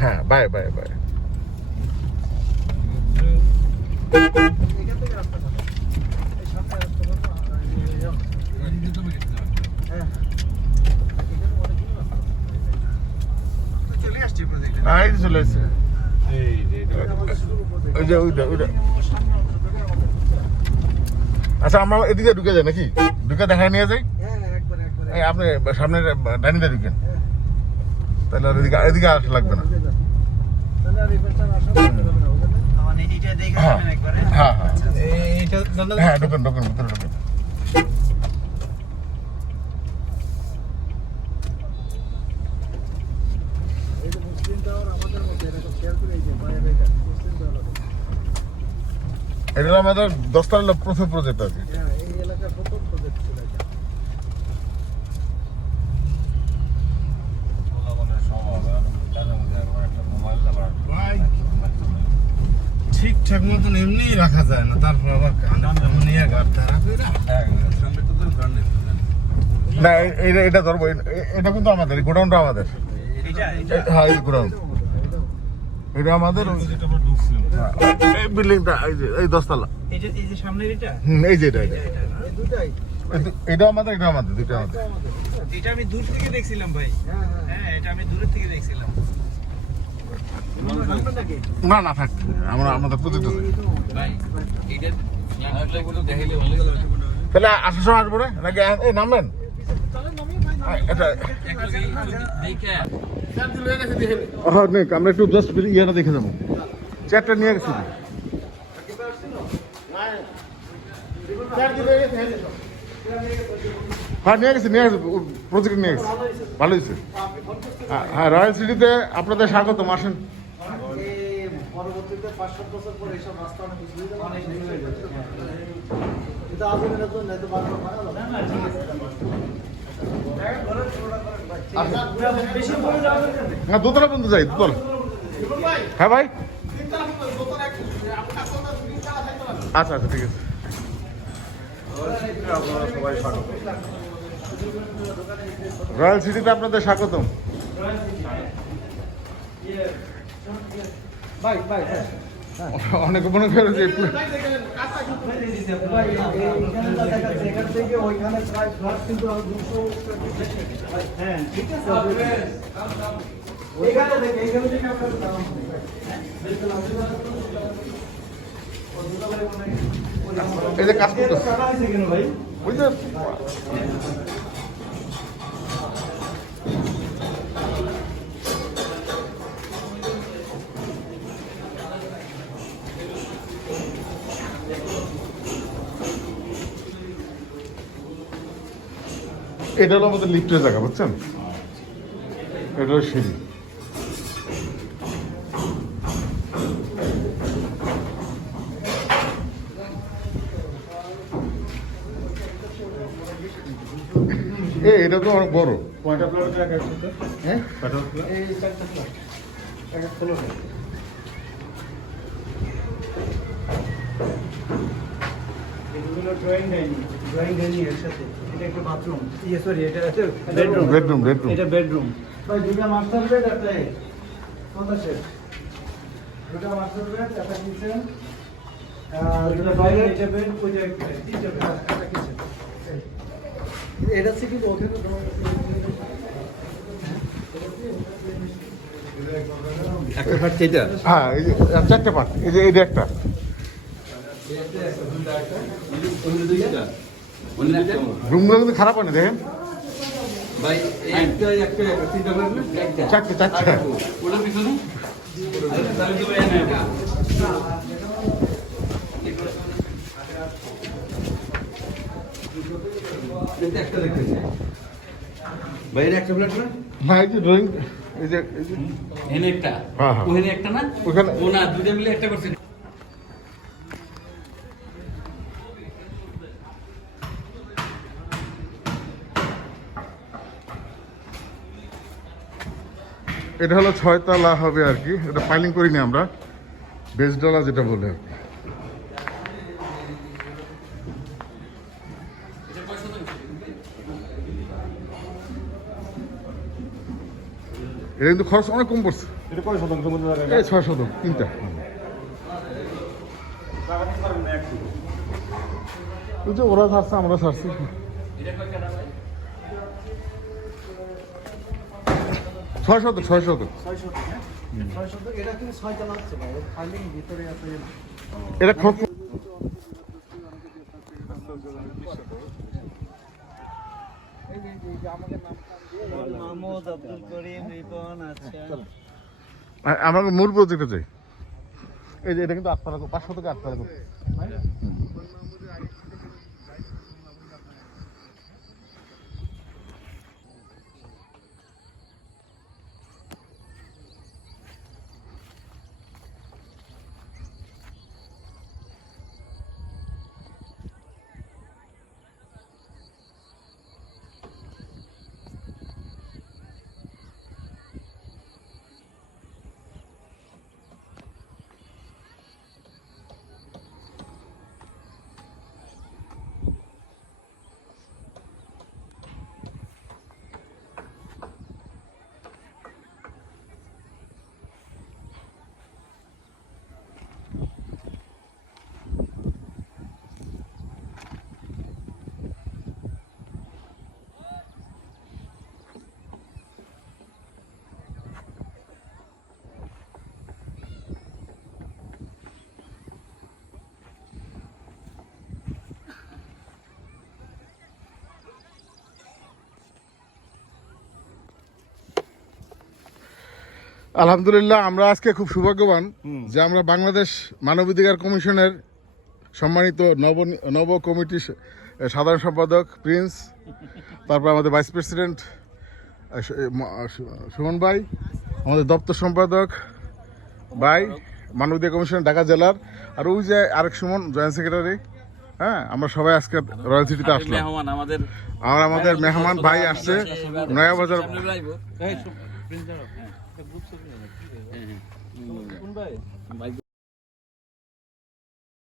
হ্যাঁ bye bye bye. এই। চলে আসছে। আচ্ছা আমরা এদিকে ঢুকে যাই নাকি? ঢুকে দেখায় নিয়ে যাই? হ্যাঁ আপনি সামনে ডাইনিতে ঢুকেন। তাহলে আর এদিকে এদিকে আসা লাগবে না। হ্যাঁ। হ্যাঁ ঢুকুন ঢুকুন ভিতরে ঢুকুন। এটা আমাদের দশতলা প্রথম প্রজেক্ট আছে হ্যাঁ এই এলাকার প্রথম প্রজেক্ট ছিল এটা ঠিকঠাক মতন এমনিই রাখা যায় না তারপর আবার নিয়ে গাড় ধারা না এটা এটা ধরবো এটা কিন্তু আমাদের গোডাউনটা আমাদের। হ্যাঁ এই গোডাউন। এটা আমাদের এই বিল্ডিংটা এই যে এই দশতলা। এই যে সামনের এটা? এই যে এটা আমাদের এটা আমাদের দুটো আমাদের। এটা আমি দূর থেকে দেখছিলাম ভাই। হ্যাঁ হ্যাঁ। হ্যাঁ এটা আমি দূরের থেকে দেখছিলাম। না না থাক। আমরা আমাদের এই তাহলে আসার সময় আসব রে নাকি এই নামবেন? আমরা একটু জাস্ট ইয়েটা দেখে যাব। চেয়ারটা নিয়ে গেছি। হ্যাঁ নিয়ে গেছি নিয়ে গেছি প্রজেক্ট নিয়ে গেছি। ভালো হয়েছে। হ্যাঁ, রয়্যাল সিটিতে আপনাদের স্বাগতম আসেন। পরবর্তীতে পাঁচ সাত বছর পর এইসব রাস্তা অনেক সুবিধা অনেক হয়ে কিন্তু বারবার হ্যাঁ দোতলা পর্যন্ত যাই দোতলা হ্যাঁ ভাই। আচ্ছা আচ্ছা ঠিক আছে। রয়্যাল সিটিতে আপনাদের স্বাগতম। অনেকে মনে করে যে ভাই, এইখানে যা দেখাচ্ছে, এখান এটা হলো আমাদের লিফটের জায়গা বুঝছেন এটা হলো সিঁড়ি এটা তো অনেক বড় কয়টা ফ্লোর এক এক ফ্লোর? হ্যাঁ এই চারটা ফ্লোর। এক এক ফ্লোর। এগুলো drawing dining, dining একসাথে। এটা একটা। ইয়ে, sorry, এটা bedroom। বেডরুম বেডরুম এটা বেডরুম ভাই দুটা মাস্টার বেড একটা এ। কোনটা শেষ দুটা মাস্টার বেড একটা কিচেন আর দুটা টয়লেট এটা বেড ওইটা একটা তিনটা বেড একটা কিচেন এটা সিটি ওখানে একটা ফাট সেইটা হ্যাঁ এই যে চারটে পার্ট এই যে এইটা একটা। দুইটা অন্য দুইটা? রুমগুলো কিন্তু খারাপ দেখেন। একটা না চারটে চারটে। ভাই একটা প্লেট না? হ্যাঁ এই যে ড্রয়িং এই যে। এনে একটা। হ্যাঁ, হ্যাঁ। ওখানে একটা না? ওখানে- ও না দুইটা মিলে একটা করছে এটা হলো ছয় ছয়তলা হবে আর কি। এটা ফাইলিং করিনি আমরা। বেসডলা যেটা বলে আর কি। এটা কিন্তু খরচ অনেক কম পড়ছে। এই ছয় শতক তিনটা। ওরা ছাড়ছে আমরা ছাড়ছি। মাহমুদ আব্দুল করিম রিপন আচ্ছা আ- আমার মূল প্রজেক্টে চাই এই যে, এটা কিন্তু আটতলা পাঁচশো থেকে আটতলা আলহামদুলিল্লাহ আমরা আজকে খুব সৌভাগ্যবান যে আমরা বাংলাদেশ মানবাধিকার কমিশনের সম্মানিত নব নব কমিটির সাধারণ সম্পাদক প্রিন্স তারপর আমাদের ভাইস প্রেসিডেন্ট সুমন ভাই আমাদের দপ্তর সম্পাদক ভাই মানবাধিকার কমিশন ঢাকা জেলার আর ওই যে আরেক সুমন জয়েন্ট সেক্রেটারি হ্যাঁ আমরা সবাই আজকে রয়্যাল সিটিতে আসলাম। আমাদের আর আমাদের মেহমান ভাই আসছে নয়াবাজার সামনে লাইব এই প্রিন্টার হ্যাঁ গ্রুপ ছবি হ্যাঁ হ্যাঁ। কোন ভাই